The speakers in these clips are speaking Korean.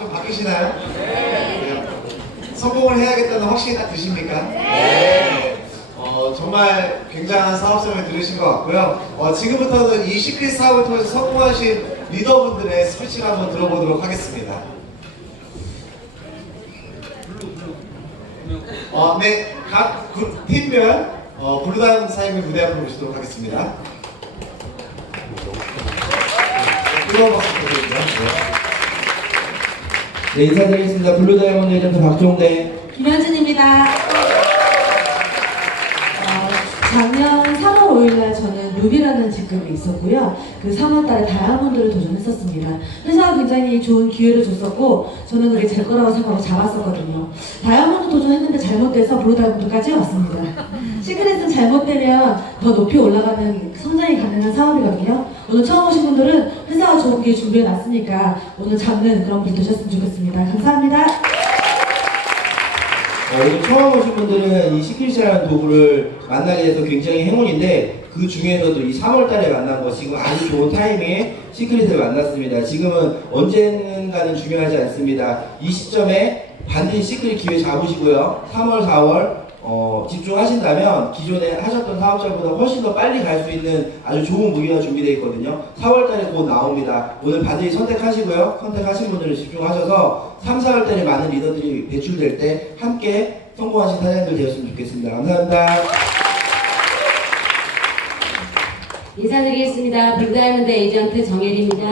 좀 바뀌시나요? 네. 성공을 해야겠다는 확신이 딱 드십니까? 네. 정말 굉장한 사업성을 들으신 것 같고요. 지금부터는 이 시크릿 사업을 통해서 성공하신 리더분들의 스피치를 한번 들어보도록 하겠습니다. 네, 각 팀별 블루다이몬드 사임을 무대 앞으로 모시도록 하겠습니다. 뜨거운 박수 부탁드립니다. 네, 인사드리겠습니다. 블루다이몬드 에이전트 박종대, 김현진입니다. 작년 3월 5일날 저는 루비라는 직급이 있었고요. 그 3월달에 다이아몬드를 도전했었습니다. 회사가 굉장히 좋은 기회를 줬었고 저는 그게 제 거라고 생각하고 잡았었거든요. 다이아몬드 도전했는데 잘못돼서 블루다이몬드까지 왔습니다. 시크릿은 잘못되면 더 높이 올라가는 성장이 가능한 사업이거든요. 오늘 처음 오신 분들은 회사가 좋은 기회 준비해놨으니까 오늘 잡는 그런 분이 되셨으면 좋겠습니다. 감사합니다. 오늘 처음 오신 분들은 이 시크릿이라는 도구를 만나게 돼서 굉장히 행운인데 그 중에서도 이 3월달에 만난 거 지금 아주 좋은 타이밍에 시크릿을 만났습니다. 지금은 언젠가는 중요하지 않습니다. 이 시점에 반드시 시크릿 기회 잡으시고요. 3월, 4월 집중하신다면 기존에 하셨던 사업자보다 훨씬 더 빨리 갈 수 있는 아주 좋은 무기가 준비되어 있거든요. 4월달에 곧 나옵니다. 오늘 반드시 선택하시고요. 선택하신 분들은 집중하셔서 3, 4월달에 많은 리더들이 배출될 때 함께 성공하신 사장님들 되었으면 좋겠습니다. 감사합니다. 인사드리겠습니다. 블루다이몬드 에이전트 정혜리입니다.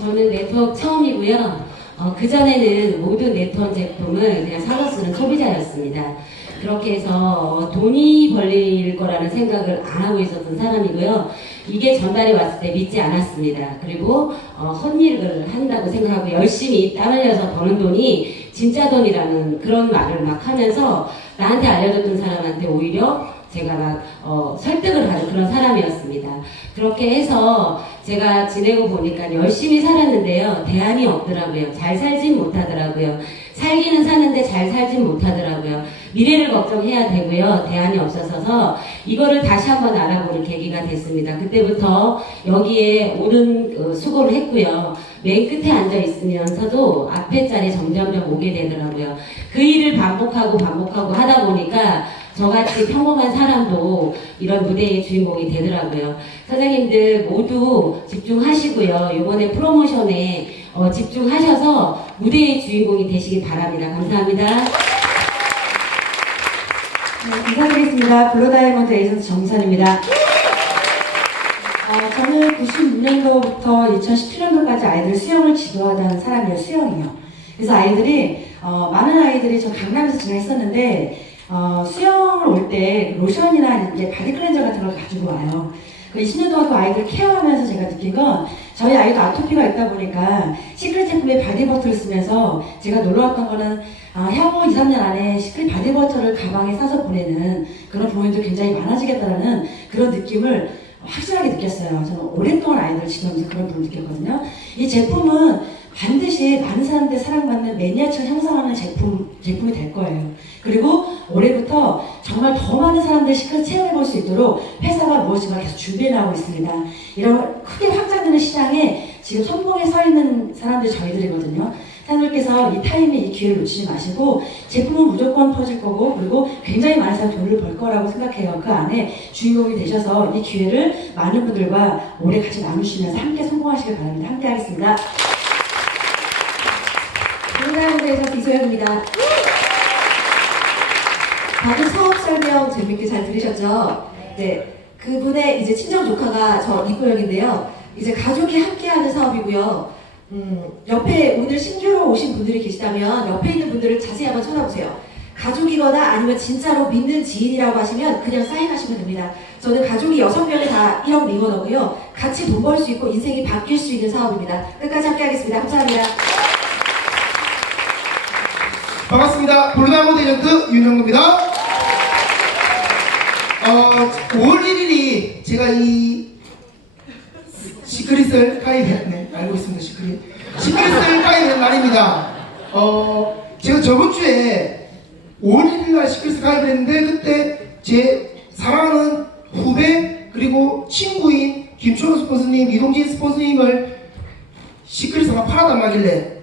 저는 네트워크 처음이고요. 그전에는 모든 네트워크 제품을 그냥 사서 쓰는 소비자였습니다. 그렇게 해서 돈이 벌릴 거라는 생각을 안 하고 있었던 사람이고요. 이게 전달이 왔을 때 믿지 않았습니다. 그리고 헛일을 한다고 생각하고 열심히 땀 흘려서 버는 돈이 진짜 돈이라는 그런 말을 막 하면서 나한테 알려줬던 사람한테 오히려 제가 막 설득을 하는 그런 사람이었습니다. 그렇게 해서 제가 지내고 보니까 열심히 살았는데요. 대안이 없더라고요. 잘 살진 못하더라고요. 살기는 사는데 잘 살진 못하더라고요. 미래를 걱정해야 되고요. 대안이 없어서 이거를 다시 한번 알아보는 계기가 됐습니다. 그때부터 여기에 오는 수고를 했고요. 맨 끝에 앉아 있으면서도 앞에 자리에 점점점 오게 되더라고요. 그 일을 반복하고 하다 보니까 저같이 평범한 사람도 이런 무대의 주인공이 되더라고요. 사장님들 모두 집중하시고요. 이번에 프로모션에 집중하셔서 무대의 주인공이 되시기 바랍니다. 감사합니다. 네, 인사드리겠습니다. 블루다이몬드 에이전트 정선입니다. 저는 96년도부터 2017년도까지 아이들 수영을 지도하던 사람이에요. 수영이요. 그래서 아이들이 많은 아이들이 저 강남에서 지냈었는데 수영을 올 때 로션이나 이제 바디 클렌저 같은 걸 가지고 와요. 그 20년 동안 그 아이들 케어하면서 제가 느낀 건 저희 아이도 아토피가 있다 보니까 시크릿 제품의 바디버터를 쓰면서 제가 놀라웠던 거는 향후 2, 3년 안에 시크릿 바디버터를 가방에 싸서 보내는 그런 부모님도 굉장히 많아지겠다라는 그런 느낌을 확실하게 느꼈어요. 저는 오랫동안 아이들을 지도하면서 그런 부분을 느꼈거든요. 이 제품은 반드시 많은 사람들 사랑받는 매니아층을 형성하는 제품이 될 거예요. 그리고 올해부터 정말 더 많은 사람들이 시크릿 체험해볼 수 있도록 회사가 무엇인가 계속 준비해 나가고 있습니다. 이런 크게 확장되는 시장에 지금 선봉에 서 있는 사람들이 저희들이거든요. 사장님께서 이 타임에 이 기회를 놓치지 마시고 제품은 무조건 퍼질 거고 그리고 굉장히 많은 사람 돈을 벌 거라고 생각해요. 그 안에 주인공이 되셔서 이 기회를 많은 분들과 오래 같이 나누시면서 함께 성공하시길 바랍니다. 함께 하겠습니다. 블루다이몬드에서 이소영입니다. 다들 사업 설명 재밌게 잘 들으셨죠? 네, 그분의 이제 친정 조카가 저 이소영인데요. 이제 가족이 함께하는 사업이고요. 옆에 오늘 신규로 오신 분들이 계시다면 옆에 있는 분들을 자세히 한번 쳐다보세요. 가족이거나 아니면 진짜로 믿는 지인이라고 하시면 그냥 사인하시면 됩니다. 저는 가족이 6명이 다 1억 미원어고요. 같이 돈 벌 수 있고 인생이 바뀔 수 있는 사업입니다. 끝까지 함께 하겠습니다. 감사합니다. 반갑습니다. 블루다이몬드 에이전트 윤영구입니다. 5월 1일이 제가 이 시크릿을 가입했네. 알고 있습니다. 시크릿을 가입한 날입니다. 제가 저번 주에 5월 1일 날 시크릿을 가입했는데 그때 제 사랑하는 후배 그리고 친구인 김초로 스폰서님, 이동진 스폰서님을 시크릿사가 팔아달라길래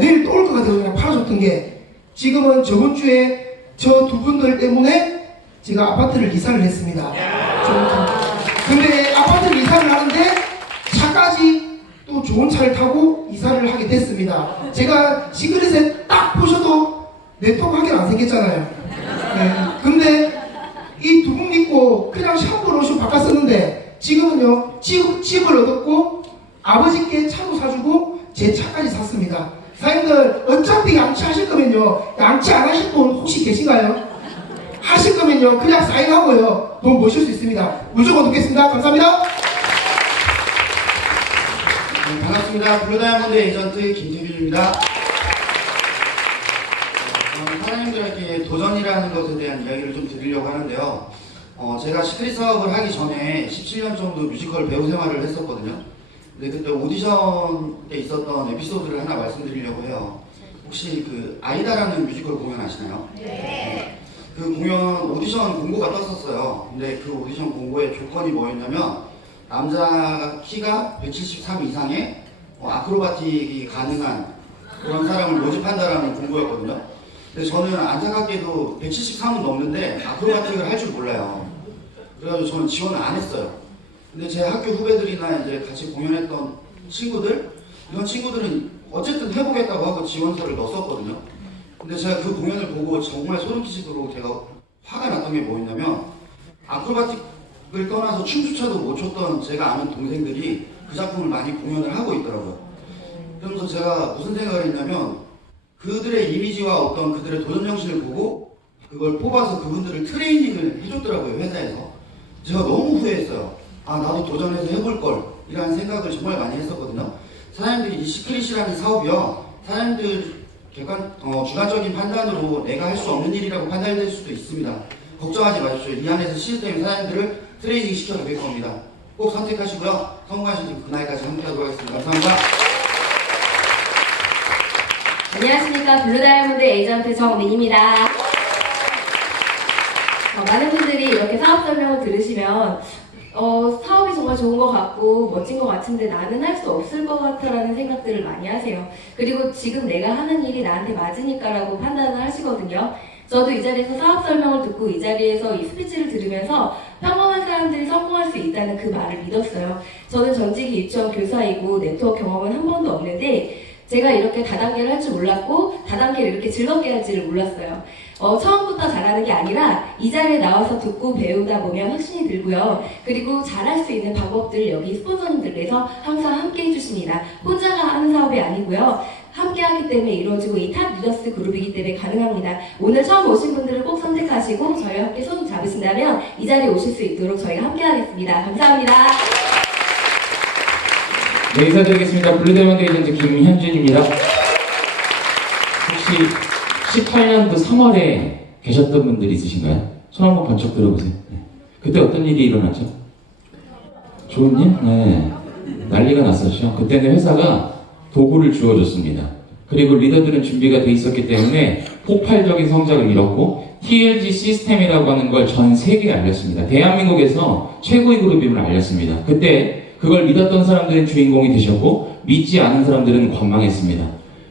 내일 또 올 것 같아서 그냥 팔아줬던 게 지금은 저번 주에 저 두 분들 때문에 제가 아파트를 이사를 했습니다. 근데 아파트를 이사를 하는데 차까지 또 좋은 차를 타고 이사를 하게 됐습니다. 제가 시크릿에 딱 보셔도 네트워크 하긴 안 생겼잖아요. 네. 근데 이 두 분 믿고 그냥 샴푸로 좀 바꿨었는데 지금은요 집을 얻었고 아버지께 차도 사주고 제 차까지 샀습니다. 사장님들 어차피 양치하실 거면요 양치 안 하실 분 혹시 계신가요? 하실 거면요 그냥 사인하고요 돈 모실 수 있습니다. 무조건 돕겠습니다. 감사합니다. 네, 반갑습니다. 블루다이아몬드 에이전트 김태균입니다. 저는 사장님들에게 도전이라는 것에 대한 이야기를 좀 드리려고 하는데요. 제가 시크릿 사업을 하기 전에 17년 정도 뮤지컬 배우 생활을 했었거든요. 근데 그때 오디션 때 있었던 에피소드를 하나 말씀드리려고 해요. 혹시 그 아이다라는 뮤지컬 공연 아시나요? 네. 그 공연 오디션 공고가 떴었어요. 근데 그 오디션 공고의 조건이 뭐였냐면 남자 키가 173 이상의 아크로바틱이 가능한 그런 사람을 모집한다라는 공고였거든요. 근데 저는 안타깝게도 173은 넘는데 아크로바틱을 할 줄 몰라요. 그래가지고 저는 지원을 안 했어요. 근데 제 학교 후배들이나 이제 같이 공연했던 친구들, 이런 친구들은 어쨌든 해보겠다고 하고 지원서를 넣었었거든요. 근데 제가 그 공연을 보고 정말 소름 끼치도록 제가 화가 났던 게 뭐였냐면 아크로바틱을 떠나서 춤조차도 못 췄던 제가 아는 동생들이 그 작품을 많이 공연을 하고 있더라고요. 그러면서 제가 무슨 생각을 했냐면 그들의 이미지와 어떤 그들의 도전 정신을 보고 그걸 뽑아서 그분들을 트레이닝을 해줬더라고요, 회사에서. 제가 너무 후회했어요. 아, 나도 도전해서 해볼 걸 이라는 생각을 정말 많이 했었거든요. 사장님들이 이 시크릿이라는 사업이요, 사장님들 주관적인 판단으로 내가 할 수 없는 일이라고 판단될 수도 있습니다. 걱정하지 마십시오. 이 안에서 시스템이 사장님들을 트레이닝 시켜드릴 겁니다. 꼭 선택하시고요. 성공하신 그날까지 함께하도록 하겠습니다. 감사합니다. 안녕하십니까. 블루다이아몬드 에이전트 정민입니다. 많은 분들이 이렇게 사업 설명을 들으시면 사업이 정말 좋은 것 같고 멋진 것 같은데 나는 할 수 없을 것 같아라는 생각들을 많이 하세요. 그리고 지금 내가 하는 일이 나한테 맞으니까라고 판단을 하시거든요. 저도 이 자리에서 사업 설명을 듣고 이 자리에서 이 스피치를 들으면서 평범한 사람들이 성공할 수 있다는 그 말을 믿었어요. 저는 전직이 유치원 교사이고 네트워크 경험은 한 번도 없는데 제가 이렇게 다단계를 할 줄 몰랐고 다단계를 이렇게 즐겁게 할 줄을 몰랐어요. 처음부터 잘하는 게 아니라 이 자리에 나와서 듣고 배우다 보면 확신이 들고요. 그리고 잘할 수 있는 방법들을 여기 스폰서님들께서 항상 함께 해주십니다. 혼자가 하는 사업이 아니고요. 함께 하기 때문에 이루어지고 이 탑 리더스 그룹이기 때문에 가능합니다. 오늘 처음 오신 분들을 꼭 선택하시고 저희와 함께 손 잡으신다면 이 자리에 오실 수 있도록 저희가 함께 하겠습니다. 감사합니다. 네, 인사드리겠습니다. 블루다이아몬드 에이전트 김현준입니다. 혹시 18년도 3월에 계셨던 분들 있으신가요? 손 한번 번쩍 들어보세요. 네. 그때 어떤 일이 일어났죠? 좋은 일? 네. 난리가 났었죠. 그때는 회사가 도구를 주어줬습니다. 그리고 리더들은 준비가 돼 있었기 때문에 폭발적인 성장을 이뤘고 TLG 시스템이라고 하는 걸 전 세계에 알렸습니다. 대한민국에서 최고의 그룹임을 알렸습니다. 그때 그걸 믿었던 사람들은 주인공이 되셨고 믿지 않은 사람들은 관망했습니다.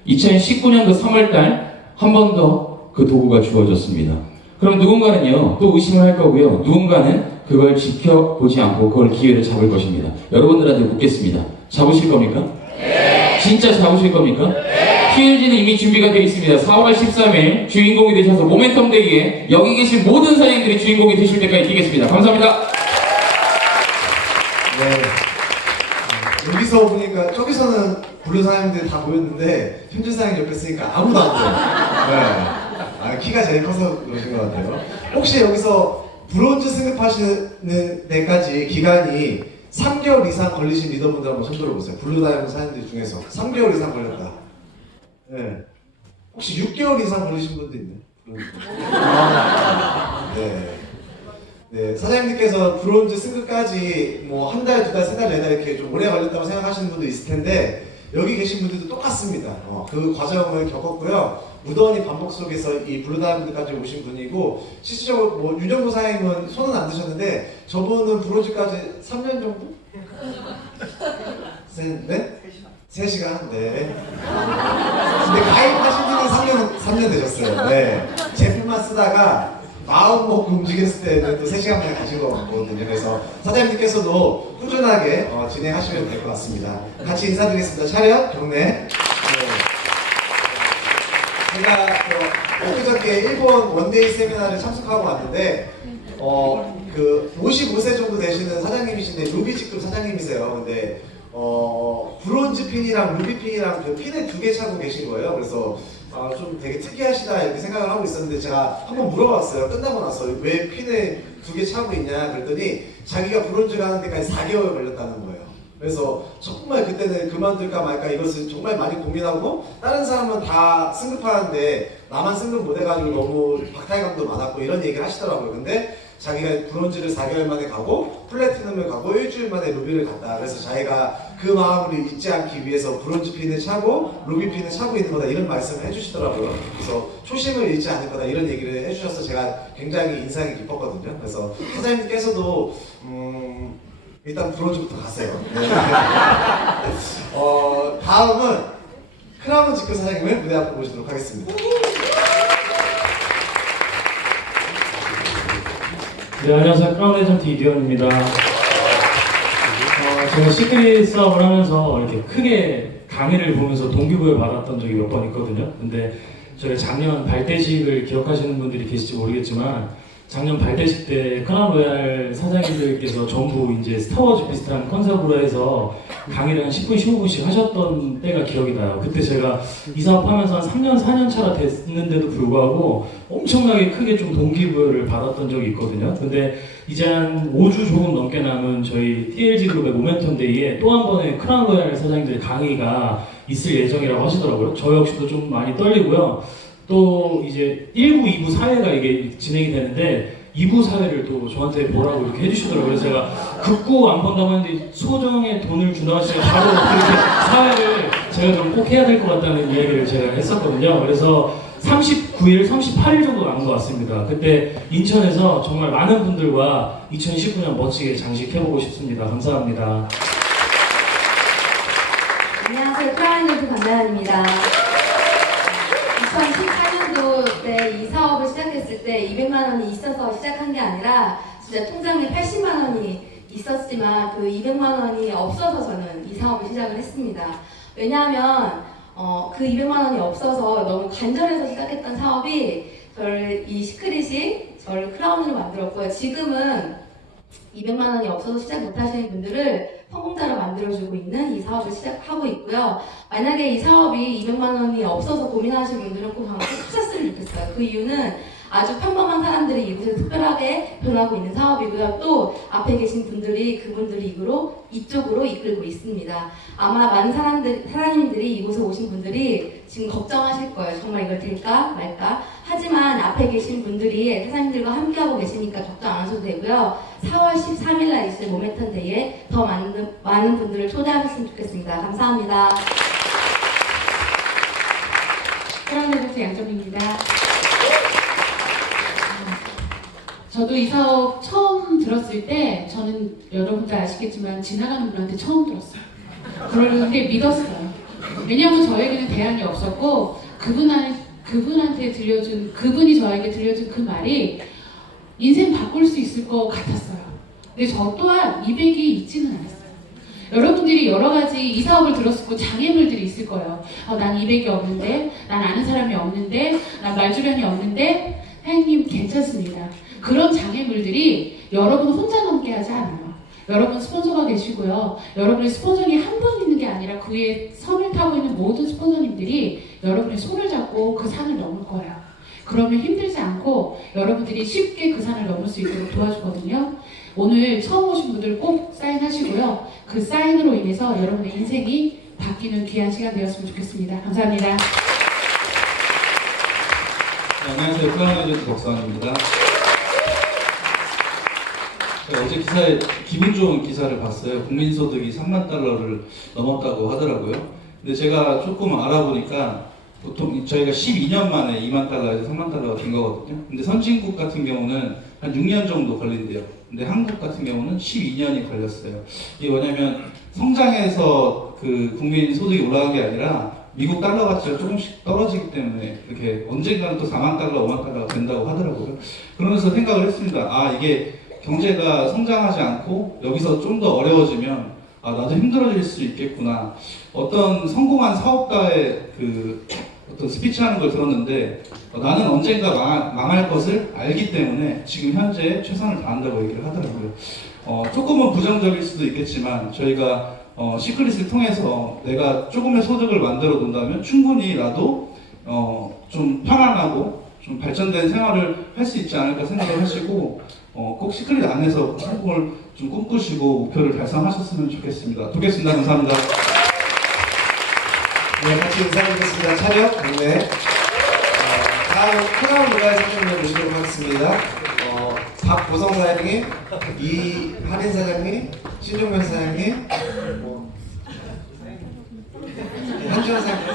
2019년도 3월달 한 번 더 그 도구가 주어졌습니다. 그럼 누군가는요 또 의심을 할 거고요. 누군가는 그걸 지켜보지 않고 그걸 기회를 잡을 것입니다. 여러분들한테 묻겠습니다. 잡으실 겁니까? 네. 진짜 잡으실 겁니까? 네. TLG는 이미 준비가 되어 있습니다. 4월 13일 주인공이 되셔서 모멘텀 데이에 여기 계신 모든 사장님들이 주인공이 되실 때까지 뛰겠습니다. 감사합니다. 네. 여기서 보니까 저기서는 블루 사장님들이 다 보였는데 현준 사장님 옆에 있으니까 아무도 안 보여요. 네. 키가 제일 커서 그러신 것 같아요. 혹시 여기서 브론즈 승급하시는 데까지 기간이 3개월 이상 걸리신 리더분들 한번 손 들어보세요. 블루 다이아몬드 사장님들 중에서 3개월 이상 걸렸다. 네. 혹시 6개월 이상 걸리신 분도 있나요? 네. 네, 사장님께서 브론즈 승급까지 뭐 한 달, 두 달, 세 달, 네 달 이렇게 좀 오래 걸렸다고 생각하시는 분도 있을 텐데 여기 계신 분들도 똑같습니다. 그 과정을 겪었고요. 무던히 반복 속에서 이 블루다이아몬드까지 오신 분이고 실질적으로 뭐 윤정구 사장님은 손은 안 드셨는데 저분은 브론즈까지 3년 정도? 네? 3시간, 네. 근데 가입하신 지는 3년 되셨어요. 네. 제품만 쓰다가 마음 먹고 움직였을 때는 또 3시간 만에 가신 것 같거든요. 그래서 사장님께서도 꾸준하게 진행하시면 될 것 같습니다. 같이 인사드리겠습니다. 차렷, 경례. 네. 제가 엊그저께 일본 원데이 세미나를 참석하고 왔는데 그 55세 정도 되시는 사장님이신데 루비직급 사장님이세요. 근데 브론즈 핀이랑 루비 핀이랑 그 핀을 2개 차고 계신 거예요. 그래서 좀 되게 특이하시다 이렇게 생각을 하고 있었는데 제가 한번 물어봤어요. 끝나고 나서 왜 핀을 2개 차고 있냐 그랬더니 자기가 브론즈를 하는 데까지 4개월 걸렸다는 거예요. 그래서 정말 그때는 그만둘까 말까 이것을 정말 많이 고민하고 다른 사람은 다 승급하는데 나만 승급 못 해가지고 너무 박탈감도 많았고 이런 얘기를 하시더라고요. 근데 자기가 브론즈를 4개월 만에 가고 플래티넘을 가고 일주일 만에 루비를 갔다. 그래서 자기가 그 마음을 잊지 않기 위해서 브론즈 핀을 차고 루비 핀을 차고 있는 거다 이런 말씀을 해주시더라고요. 그래서 초심을 잃지 않을 거다 이런 얘기를 해주셔서 제가 굉장히 인상이 깊었거든요. 그래서 사장님께서도 일단 브론즈부터 가세요. 네. 다음은 크라운 직급 사장님을 무대 앞으로 모시도록 하겠습니다. 네, 안녕하세요. 크라운 에이전트 이대현입니다. 제가 시크릿 사업을 하면서 이렇게 크게 강의를 보면서 동기부여 받았던 적이 몇 번 있거든요. 근데 저희 작년 발대식을 기억하시는 분들이 계실지 모르겠지만 작년 발대식 때 크라운 로얄 사장님들께서 전부 이제 스타워즈 비슷한 컨셉으로 해서 강의를 한 10분, 15분씩 하셨던 때가 기억이 나요. 그때 제가 이 사업하면서 한 3년, 4년 차가 됐는데도 불구하고 엄청나게 크게 좀 동기부여를 받았던 적이 있거든요. 근데 이제 한 5주 조금 넘게 남은 저희 TLG 그룹의 모멘텀 데이에 또 한 번의 크라운 로얄 사장님들 강의가 있을 예정이라고 하시더라고요. 저 역시도 좀 많이 떨리고요. 또 이제 1부, 2부 사회가 이게 진행이 되는데 2부 사회를 또 저한테 보라고 이렇게 해주시더라고요. 그래서 제가 극구 안 본다고 했는데 소정의 돈을 준다고 하시면 바로 그렇게 사회를 제가 좀 꼭 해야 될 것 같다는 이야기를 제가 했었거든요. 그래서 39일, 38일 정도 남은 것 같습니다. 그때 인천에서 정말 많은 분들과 2019년 멋지게 장식해보고 싶습니다. 감사합니다. 안녕하세요. 크라운 에이전트 강다현입니다. 2014년도 때 이 사업을 시작했을 때 200만 원이 있어서 시작한 게 아니라 진짜 통장에 80만 원이 있었지만 그 200만 원이 없어서 저는 이 사업을 시작을 했습니다. 왜냐하면 그 200만 원이 없어서 너무 간절해서 시작했던 사업이 저를 이 시크릿이 저를 크라운으로 만들었고요. 지금은 200만 원이 없어서 시작 못하시는 분들을 성공자로 만들어주고 있는 이 사업을 시작하고 있고요. 만약에 이 사업이 200만 원이 없어서 고민하시는 분들은 꼭 한번 하셨으면 좋겠어요. 그 이유는 아주 평범한 사람들이 이곳을 특별하게 변하고 있는 사업이고요. 또 앞에 계신 분들이 그분들이 이쪽으로 이끌고 있습니다. 아마 많은 사장님들이 이곳에 오신 분들이 지금 걱정하실 거예요. 정말 이걸 될까 말까. 하지만 앞에 계신 분들이 사장님들과 함께하고 계시니까 걱정 안 하셔도 되고요. 4월 13일 날 있을 모멘텀 데이에 더 많은 분들을 초대하셨으면 좋겠습니다. 감사합니다. 크라운 에이전트 양정입니다. 저도 이 사업 처음 들었을 때 저는 여러분들 아시겠지만 지나가는 분한테 처음 들었어요. 그런데 믿었어요. 왜냐하면 저에게는 대안이 없었고 그분이 저에게 들려준 그 말이 인생 바꿀 수 있을 것 같았어요. 근데 저 또한 200이 있지는 않았어요. 여러분들이 여러 가지 이 사업을 들었고 장애물들이 있을 거예요. 난 200이 없는데, 난 아는 사람이 없는데, 난 말주변이 없는데, 사장님 괜찮습니다. 그런 장애물들이 여러분 혼자 넘게 하지 않아요. 여러분 스폰서가 계시고요. 여러분의 스폰서님이 한 분 있는 게 아니라 그 위에 선을 타고 있는 모든 스폰서님들이 여러분의 손을 잡고 그 산을 넘을 거예요. 그러면 힘들지 않고 여러분들이 쉽게 그 산을 넘을 수 있도록 도와주거든요. 오늘 처음 오신 분들 꼭 사인하시고요. 그 사인으로 인해서 여러분의 인생이 바뀌는 귀한 시간 되었으면 좋겠습니다. 감사합니다. 안녕하세요. 크라운 에이전트 박수환입니다. 어제 기사에 기분 좋은 기사를 봤어요. 국민소득이 3만 달러를 넘었다고 하더라고요. 근데 제가 조금 알아보니까 보통 저희가 12년 만에 2만 달러에서 3만 달러가 된 거거든요. 근데 선진국 같은 경우는 한 6년 정도 걸린대요. 근데 한국 같은 경우는 12년이 걸렸어요. 이게 뭐냐면 성장해서 그 국민 소득이 올라간 게 아니라 미국 달러 가치가 조금씩 떨어지기 때문에 이렇게 언젠가는 또 4만 달러, 5만 달러가 된다고 하더라고요. 그러면서 생각을 했습니다. 아, 이게 경제가 성장하지 않고 여기서 좀 더 어려워지면 아, 나도 힘들어질 수 있겠구나. 어떤 성공한 사업가의 그 어떤 스피치 하는 걸 들었는데 나는 언젠가 망할 것을 알기 때문에 지금 현재 최선을 다한다고 얘기를 하더라고요. 조금은 부정적일 수도 있겠지만 저희가 시크릿을 통해서 내가 조금의 소득을 만들어 둔다면 충분히 나도 좀 편안하고 좀 발전된 생활을 할 수 있지 않을까 생각을 하시고 꼭 시크릿 안에서 성공을 좀 꿈꾸시고 목표를 달성하셨으면 좋겠습니다. 돕겠습니다. 감사합니다. 네, 같이 인사드리겠습니다. 차렷, 경례. 다음 크라운 누가의 사진을 보시도록 하겠습니다. 박보성 사장님, 이한인 사장님, 신종면 사장님, 한주환 사장님.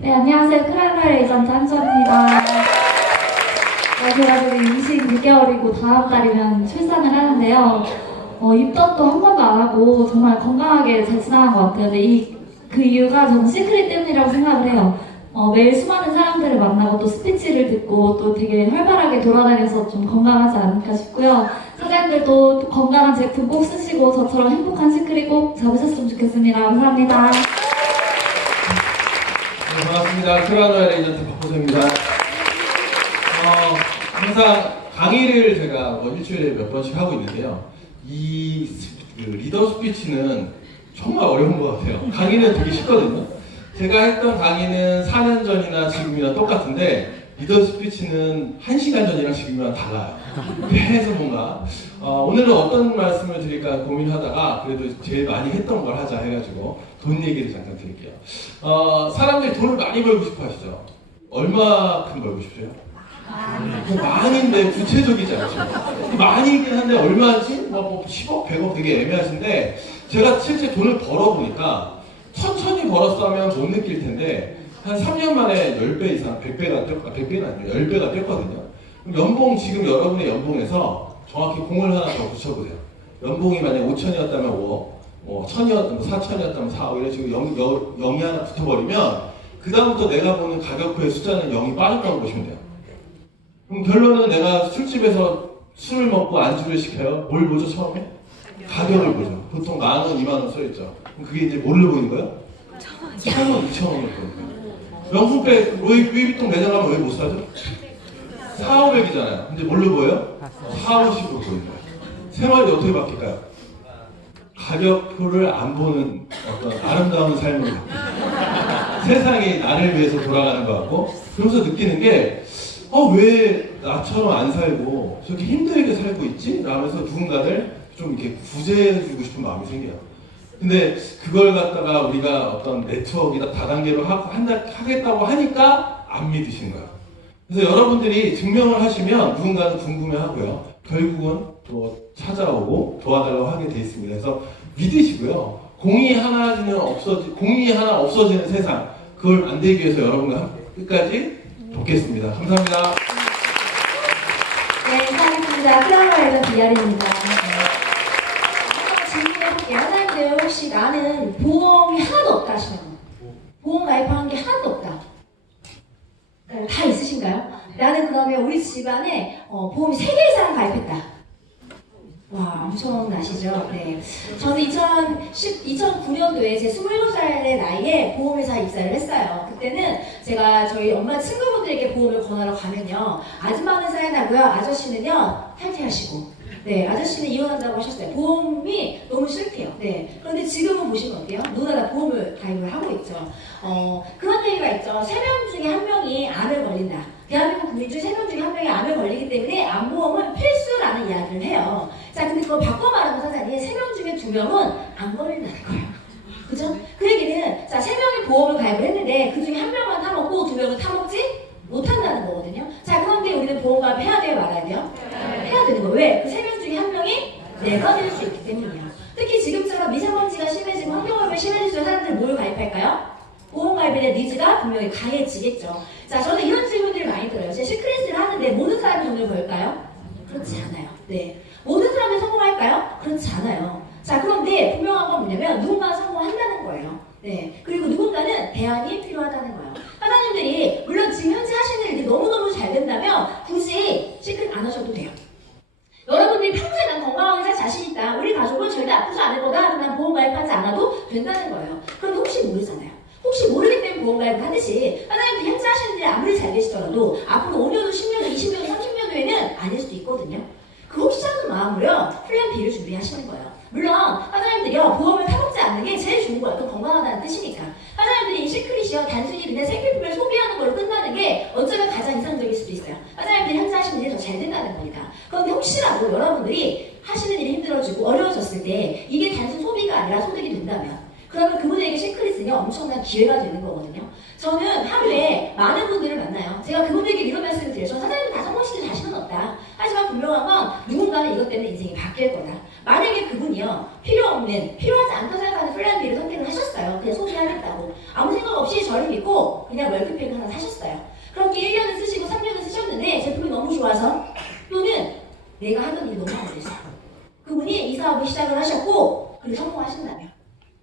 네, 안녕하세요. 크라운라의 에이전트 한주환입니다. 제가 지금 26개월이고 다음 달이면 출산을 하는데요. 입덧도 한 번도 안 하고 정말 건강하게 잘 지나간 것 같아요. 근데 그 이유가 저는 시크릿 때문이라고 생각을 해요. 매일 수많은 사람들을 만나고 또 스피치를 듣고 또 되게 활발하게 돌아다녀서 좀 건강하지 않을까 싶고요. 사장님들도 건강한 제품 꼭 쓰시고 저처럼 행복한 시크릿 꼭 잡으셨으면 좋겠습니다. 감사합니다. 네, 반갑습니다. 크라운라의 에이전트 박보성입니다. 항상 강의를 제가 일주일에 몇 번씩 하고 있는데요. 이 리더 스피치는 정말 어려운 것 같아요. 강의는 되게 쉽거든요. 제가 했던 강의는 4년 전이나 지금이랑 똑같은데 리더 스피치는 1시간 전이랑 지금이랑 달라요. 그래서 뭔가 오늘은 어떤 말씀을 드릴까 고민하다가 그래도 제일 많이 했던 걸 하자 해가지고 돈 얘기를 잠깐 드릴게요. 사람들이 돈을 많이 벌고 싶어 하시죠? 얼마큼 벌고 싶어요? 많이인데 구체적이지 않죠. 많이긴 한데 얼마인지 뭐 10억, 100억 되게 애매하신데 제가 실제 돈을 벌어보니까 천천히 벌었으면 못 느낄 텐데 한 3년 만에 10배 이상, 100배가 뛰었, 100배는 아니고 10배가 뛰었거든요. 그럼 연봉 지금 여러분의 연봉에서 정확히 공을 하나 더 붙여보세요. 연봉이 만약 5천이었다면 5억, 1000이었다면 4천이었다면 4억 이런 식으로 0이 하나 붙어버리면 그 다음부터 내가 보는 가격표의 숫자는 0이 빠졌다고 보시면 돼요. 그럼 결론은 내가 술집에서 술을 먹고 안주를 시켜요. 뭘 보죠 처음에? 가격을 보죠. 보통 10,000원, 20,000원 써있죠. 그럼 그게 이제 뭘로 보이는 거예요? 1,000원, 2,000원으로 보이는 거예요. 명품백 루이비통 매장 가면 왜 못 사죠? 4,500이잖아요. 근데 뭘로 보여요? 4,50으로 보이는 거예요. 생활이 어떻게 바뀔까요? 가격표를 안 보는 어떤 아름다운 삶을 세상이 나를 위해서 돌아가는 것 같고 그러면서 느끼는 게 왜 나처럼 안 살고 저렇게 힘들게 살고 있지? 라면서 누군가를 좀 이렇게 구제해주고 싶은 마음이 생겨요. 근데 그걸 갖다가 우리가 어떤 네트워크나 다단계로 하겠다고 하니까 안 믿으신 거예요. 그래서 여러분들이 증명을 하시면 누군가는 궁금해하고요. 결국은 또 찾아오고 도와달라고 하게 돼 있습니다. 그래서 믿으시고요. 공이 하나 없어지는 세상 그걸 만들기 위해서 여러분과 끝까지 돕겠습니다. 감사합니다. 네, 감사합니다. 크라운라의 에이전트 이하린입니다. 질문해볼게요. 사장님들 혹시 나는 보험이 하나도 없다 하시나요? 보험 가입한 게 하나도 없다. 다 있으신가요? 나는 그러면 우리 집안에 보험이 3개 이상 가입했다. 와, 엄청나시죠? 네. 저는 2009년도에 제 27살의 나이에 보험회사에 입사를 했어요. 그때는 제가 저희 엄마 친구분들에게 보험을 권하러 가면요. 아줌마는 사인하고요. 아저씨는요. 탈퇴하시고. 네, 아저씨는 이혼한다고 하셨어요. 보험이 너무 싫대요. 네. 그런데 지금은 보시면 어때요? 누구나 다 보험을 가입을 하고 있죠. 그런 얘기가 있죠. 3명 중에 1명이 암을 걸린다. 대한민국 국민 중 3명 중에 1명이 암을 걸리기 때문에 암보험은 필수라는 이야기를 해요. 자, 근데 그거 바꿔 말하면 사장님 3명 중에 2명은 안 걸린다는 거예요. 그죠? 그 얘기는 자 3명이 보험을 가입을 했는데 그 중에 1명만 타먹고 2명은 타먹지 못한다는 거거든요. 자, 그런데 우리는 보험 가입 해야 돼요? 말아야 돼요? 해야 되는 거예요. 왜? 그 3명 중에 1명이 내가 될 수 있기 때문이야. 특히 지금처럼 미세먼지가 심해지고 환경오염이 심해질수록 사람들이 뭘 가입할까요? 보험 가입에 대한 니즈가 분명히 강해지겠죠. 자, 저는 이런 질문들이 많이 들어요. 제가 시크릿을 하는데 모든 사람이 돈을 벌까요? 그렇지 않아요. 네. 모든 사람이 성공할까요? 그렇지 않아요. 여기에 분명한 건 뭐냐면 누군가는 성공한다는 거예요. 네. 그리고 누군가는 대안이 필요하다는 거예요. 사장님들이 물론 지금 현재 하시는 일이 너무너무 잘 된다면 굳이 시크릿 안 하셔도 돼요. 여러분들이 평소에 난 건강하게 살 자신 있다. 우리 가족은 절대 아프지 않을 거다. 난 보험 가입하지 않아도 된다는 거예요. 그런데 혹시 모르잖아요. 혹시 모르기 때문에 보험 가입을 하듯이 사장님들 현재 하시는 일이 아무리 잘 되시더라도 앞으로 5년 후, 10년 후, 20년 후, 30년 후에는 아닐 수도 있거든요. 그 혹시 하는 마음으로요. 플랜 B를 준비하시는 거예요. 물론 사장님들이요. 보험을 타먹지 않는 게 제일 좋은 거예요. 또 건강하다는 뜻이니까. 사장님들이 이 시크릿이요. 단순히 그냥 생필품을 소비하는 걸로 끝나는 게 어쩌면 가장 이상적일 수도 있어요. 사장님들이 현재 하시는 일이 더 잘 된다는 거니까. 그런데 혹시라도 여러분들이 하시는 일이 힘들어지고 어려워졌을 때 이게 단순 소비가 아니라 소득이 된다면 그러면 그분에게 시크릿은요. 엄청난 기회가 되는 거거든요. 저는 하루에 많은 분들을 만나요. 제가 그분에게 이런 말씀을 드려요. 저 사장님 다 성공시킬 자신은 없다. 하지만 분명한 건 누군가는 이것 때문에 인생이 바뀔 거다. 만약에 그분이요. 필요 없는, 필요하지 않다고 생각하는 플랜 B를 선택을 하셨어요. 그냥 소비하겠다고. 아무 생각 없이 저를 믿고 그냥 월급팩 하나 사셨어요. 그렇게 1년을 쓰시고 3년을 쓰셨는데 제품이 너무 좋아서 또는 내가 하던 일이 너무 안 됐어. 그분이 이 사업을 시작을 하셨고 그리고 성공하신다면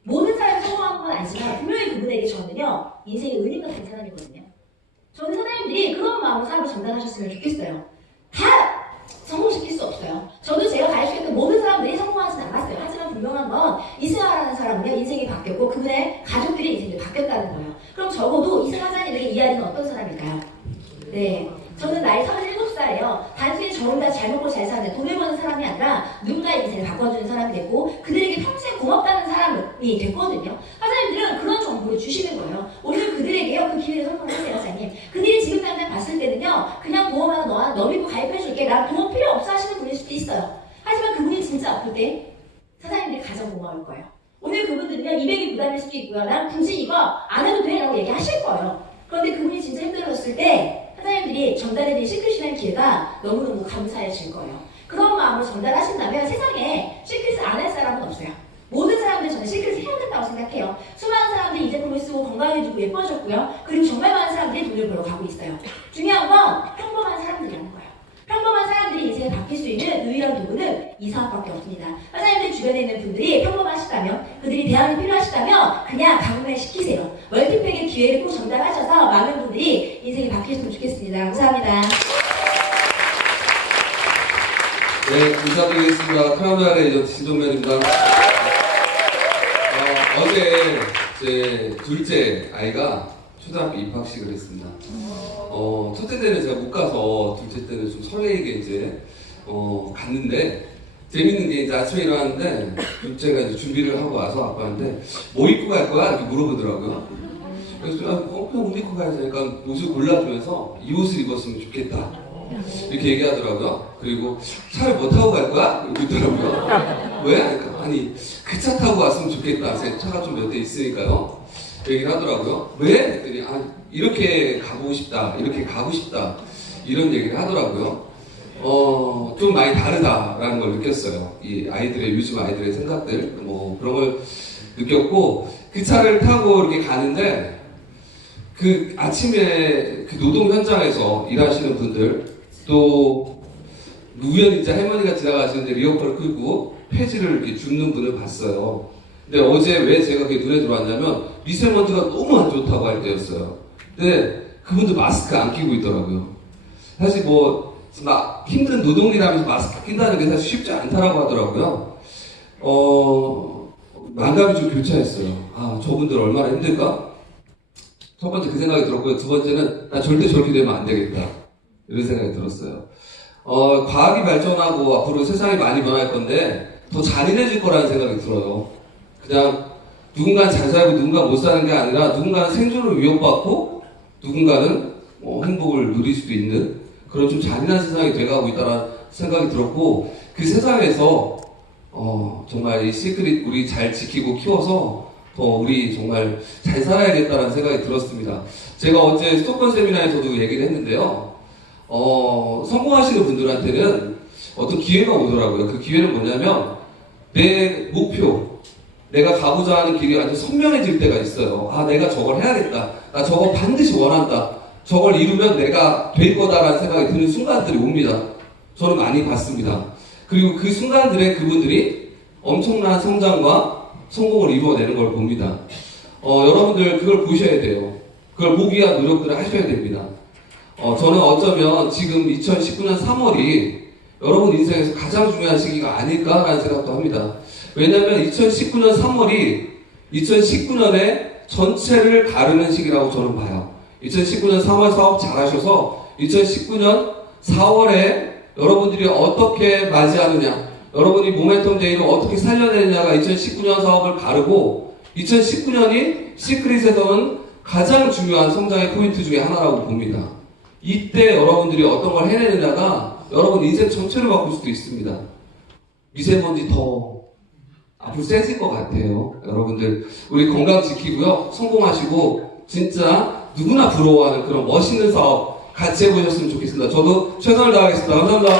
모든 사람이 성공하는 건 아니지만 분명히 그분에게 저는요. 인생의 은인 같은 사람이거든요. 저는 사장님들이 그런 마음으로 사업을 전달하셨으면 좋겠어요. 다 성공시킬 수 없어요. 저도 제가 가르치겠던 모든 사람들이 성공하진 않았어요. 하지만 분명한 건 이승아라는 사람은요. 인생이 바뀌었고 그분의 가족들의 인생이 바뀌었다는 거예요. 그럼 적어도 이승아 사장님에게 이 아이는 어떤 사람일까요? 네. 저는 나이 37살이에요. 단순히 저 혼자 잘 먹고 잘 사는 돈을 버는 사람이 아니라 누군가의 인생을 바꿔주는 사람이 됐고 그들에게 평생 고맙다는 사람이 됐거든요. 사장님들은 그런 정보를 주시는 거예요. 오늘 그들에게요. 그 기회를 선물하세요. 사장님. 그들이 지금 당장 봤을 때는요. 그냥 보험 하나 너 믿고 가입해줄게. 나 보험 필요 없어 하시는 분일 수도 있어요. 하지만 그분이 진짜 아플 때 사장님들이 가장 고마울 거예요. 오늘 그분들은요. 200이 부담일 수도 있고요. 난 굳이 이거 안 해도 돼 라고 얘기하실 거예요. 그런데 그분이 진짜 힘들었을 때 사장님들이 전달해드린 시크릿이라는 기회가 너무너무 감사해질 거예요. 그런 마음으로 전달하신다면 세상에 시크릿을 안 할 사람은 없어요. 모든 사람들 저는 시크릿을 해야 된다고 생각해요. 수많은 사람들이 이 제품을 쓰고 건강해지고 예뻐졌고요. 그리고 정말 많은 사람들이 돈을 벌어 가고 있어요. 중요한 건 평범한 사람들이라는 거예요. 평범한 사람들이 인생을 바뀔 수 있는 유일한 도구는 이 사업밖에 없습니다. 사장님들 주변에 있는 분들이 평범하시다면 그들이 대안이 필요하시다면 그냥 가문에 시키세요. 멀티팩의 기회를 꼭 전달하셔서 많은 분들이 인생이 바뀌었으면 좋겠습니다. 감사합니다. 네, 인사드리겠습니다. 카메라 에이전트 신동면입니다. 어제 제 둘째 아이가 초등학교 입학식을 했습니다. 첫째 때는 제가 못 가서 둘째 때는 좀 설레게 이제 갔는데 재밌는 게 이제 아침에 일어났는데 둘째가 이제 준비를 하고 와서 아빠한테 뭐 입고 갈 거야? 이렇게 물어보더라고요. 그래서 그냥 옷 입고 가야지 하니까 옷을 골라주면서 이 옷을 입었으면 좋겠다 이렇게 얘기하더라고요. 그리고 차를 뭐 타고 갈 거야? 이렇게 묻더라고요. 왜? 그러니까 아니 그 차 타고 왔으면 좋겠다. 제 차가 좀 몇 대 있으니까요. 얘기를 하더라고요. 왜? 그랬더니 이렇게 가보고 싶다. 이렇게 가고 싶다. 이런 얘기를 하더라고요. 좀 많이 다르다라는 걸 느꼈어요. 이 아이들의 요즘 아이들의 생각들 뭐 그런 걸 느꼈고 그 차를 타고 이렇게 가는데 그 아침에 그 노동 현장에서 일하시는 분들 또 우연히 이제 할머니가 지나가시는데 리어커를 끌고 폐지를 이렇게 줍는 분을 봤어요. 근데 어제 왜 제가 그게 눈에 들어왔냐면 미세먼지가 너무 안 좋다고 할 때였어요. 근데 그분들 마스크 안 끼고 있더라고요. 사실 뭐 막 힘든 노동이라면서 마스크 낀다는 게 사실 쉽지 않다라고 하더라고요. 만감이 좀 교차했어요. 아 저분들 얼마나 힘들까? 첫 번째 그 생각이 들었고요. 두 번째는 나 절대 저렇게 되면 안 되겠다 이런 생각이 들었어요. 과학이 발전하고 앞으로 세상이 많이 변할 건데 더 잔인해질 거라는 생각이 들어요. 그냥 누군가는 잘 살고 누군가 못 사는 게 아니라 누군가는 생존을 위협받고 누군가는 행복을 누릴 수도 있는 그런 좀 잔인한 세상이 돼가고 있다는 생각이 들었고 그 세상에서 정말 이 시크릿 우리 잘 지키고 키워서 더 우리 정말 잘 살아야겠다는 생각이 들었습니다. 제가 어제 스토컨 세미나에서도 얘기를 했는데요. 성공하시는 분들한테는 어떤 기회가 오더라고요. 그 기회는 뭐냐면 내 목표 내가 가고자 하는 길이 아주 선명해질 때가 있어요. 아, 내가 저걸 해야겠다. 나 저거 반드시 원한다. 저걸 이루면 내가 될 거다라는 생각이 드는 순간들이 옵니다. 저는 많이 봤습니다. 그리고 그 순간들에 그분들이 엄청난 성장과 성공을 이루어내는 걸 봅니다. 여러분들 그걸 보셔야 돼요. 그걸 보기 위한 노력들을 하셔야 됩니다. 저는 어쩌면 지금 2019년 3월이 여러분 인생에서 가장 중요한 시기가 아닐까라는 생각도 합니다. 왜냐하면 2019년 3월이 2019년의 전체를 가르는 시기라고 저는 봐요. 2019년 3월 사업 잘하셔서 2019년 4월에 여러분들이 어떻게 맞이하느냐, 여러분이 모멘텀 데이를 어떻게 살려내느냐가 2019년 사업을 가르고 2019년이 시크릿에서는 가장 중요한 성장의 포인트 중에 하나라고 봅니다. 이때 여러분들이 어떤 걸 해내느냐가 여러분 인생 전체를 바꿀 수도 있습니다. 미세먼지 더 앞으로 세질 것 같아요. 여러분들 우리 건강 지키고요. 성공하시고 진짜 누구나 부러워하는 그런 멋있는 사업 같이 해보셨으면 좋겠습니다. 저도 최선을 다하겠습니다. 감사합니다.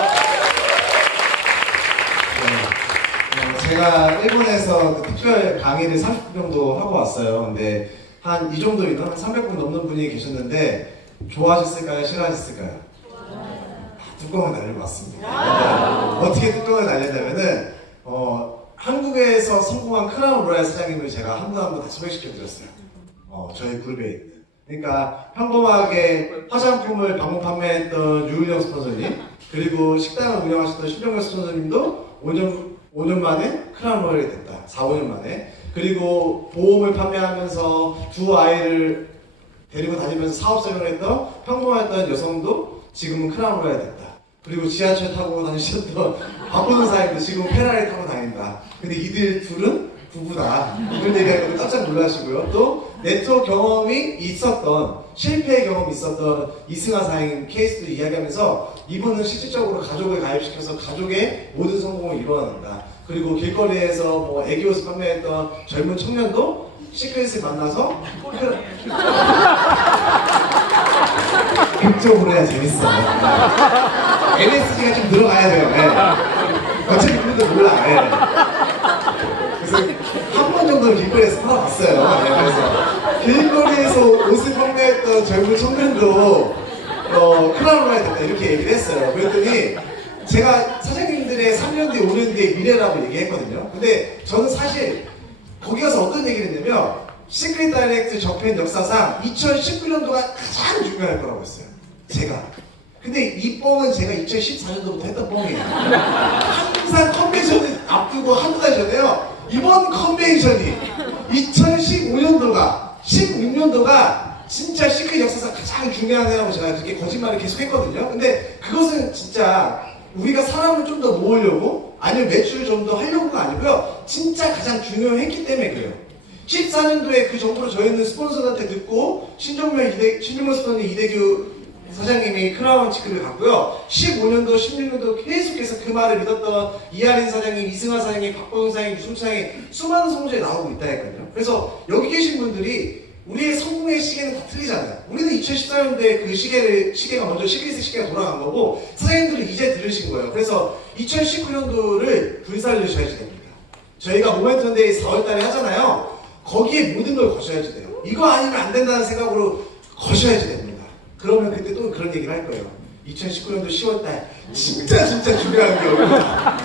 제가 일본에서 특별 강의를 30분 정도 하고 왔어요. 근데 한 이 정도 인원, 한 300분 넘는 분이 계셨는데 좋아하셨을까요? 싫어하셨을까요? 뚜껑을 날리고 왔습니다. 어떻게 뚜껑을 날렸냐면은 한국에서 성공한 크라운 로얄 사장님을 제가 한 분 한 분 다 소개시켜드렸어요. 저희 그룹에 있는. 그러니까 평범하게 화장품을 방문 판매했던 유은영 스폰서님, 그리고 식당을 운영하셨던 신정열 스폰서님도 5년 만에 크라운 로얄이 됐다. 4, 5년 만에. 그리고 보험을 판매하면서 두 아이를 데리고 다니면서 사업생활을 했던 평범했던 여성도 지금은 크라운 로얄이 됐다. 그리고 지하철 타고 다니셨던 바쁘는 사람도 지금 페라리 타고 다닌다. 근데 이들 둘은 부부다. 이런 얘기하면 깜짝 놀라시고요. 또 네트워크 경험이 있었던, 실패의 경험이 있었던 이승하 사장님 케이스도 이야기하면서 이분은 실질적으로 가족을 가입시켜서 가족의 모든 성공을 이루어낸다. 그리고 길거리에서 뭐 애기옷을 판매했던 젊은 청년도 시크릿을 만나서 극적으로 해야 재밌어. MSG가 좀 들어가야 돼요. 네. 어차피 그분도 몰라. 네. 그래서 한 번 정도 길거리에서 살아봤어요. 네. 그래서 길거리에서 옷을 판매했던 젊은 청년도 크라운 로얄 됐다 이렇게 얘기를 했어요. 그랬더니 제가 사장님들의 3년 뒤, 5년 뒤의 미래라고 얘기했거든요. 근데 저는 사실 거기 가서 어떤 얘기를 했냐면 시크릿 다이렉트 접행 역사상 2019년도가 가장 중요할 거라고 했어요. 제가. 근데 이 뻥은 제가 2014년도부터 했던 뻥이에요. 항상 컨벤션을 앞두고 한두 달 전에요. 이번 컨벤션이 2015년도가 16년도가 진짜 시크릿 역사상 가장 중요한 해라고 제가 그렇게 거짓말을 계속 했거든요. 근데 그것은 진짜 우리가 사람을 좀 더 모으려고 아니면 매출을 좀 더 하려고가 아니고요. 진짜 가장 중요했기 때문에 그래요. 14년도에 그 정보를 저희는 스폰서한테 듣고 신정면 스폰서 이대규 사장님이 크라운 치크를 갔고요. 15년도, 16년도 계속해서 그 말을 믿었던 이하린 사장님, 이승하 사장님, 박보영 사장님, 유승 사장님 수많은 성적이 나오고 있다 했거든요. 그래서 여기 계신 분들이 우리의 성공의 시계는 다 틀리잖아요. 우리는 2014년도에 그 시계가 먼저 시크릿 시계가 돌아간 거고 사장님들은 이제 들으신 거예요. 그래서 2019년도를 불살르셔야지 됩니다. 저희가 모멘텀 데이 4월달에 하잖아요. 거기에 모든 걸 거셔야지 돼요. 이거 아니면 안 된다는 생각으로 거셔야지 됩니다. 그러면 그때 또 그런 얘기를 할 거예요. 2019년도 10월달 진짜 중요한 게 오구나.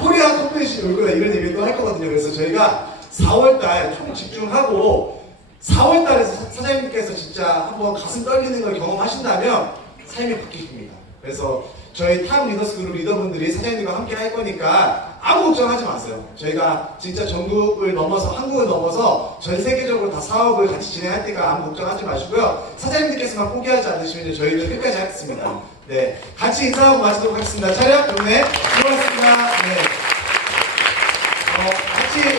코리아 컨벤션이 오구나 이런 얘기를 또 할 거거든요. 그래서 저희가 4월달 총 집중하고 4월달에 사장님께서 진짜 한번 가슴 떨리는 걸 경험하신다면 삶이 바뀌십니다. 그래서 저희 탑 리더스 그룹 리더분들이 사장님과 함께 할 거니까 아무 걱정하지 마세요. 저희가 진짜 전국을 넘어서 한국을 넘어서 전 세계적으로 다 사업을 같이 진행할 때가 아무 걱정하지 마시고요. 사장님들께서만 포기하지 않으시면 저희는 끝까지 하겠습니다. 네, 같이 인사하고 마치도록 하겠습니다. 촬영 경례 수고하셨습니다. 네.